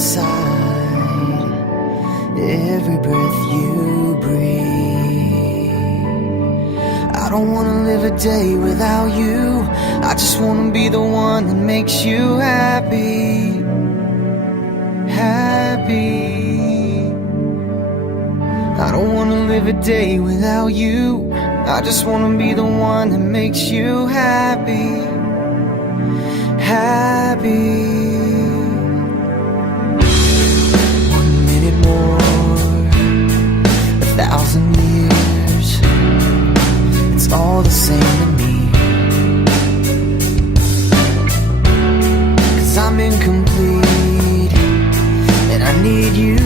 inside every breath you breathe. I don't wanna live a day without you. I just wanna be the one that makes you happy. Happy. I don't wanna live a day without you. I just wanna be the one that makes you happy. Happy. 1 minute more, 1,000 years, it's all the same to me. 'Cause I'm incomplete and I need you.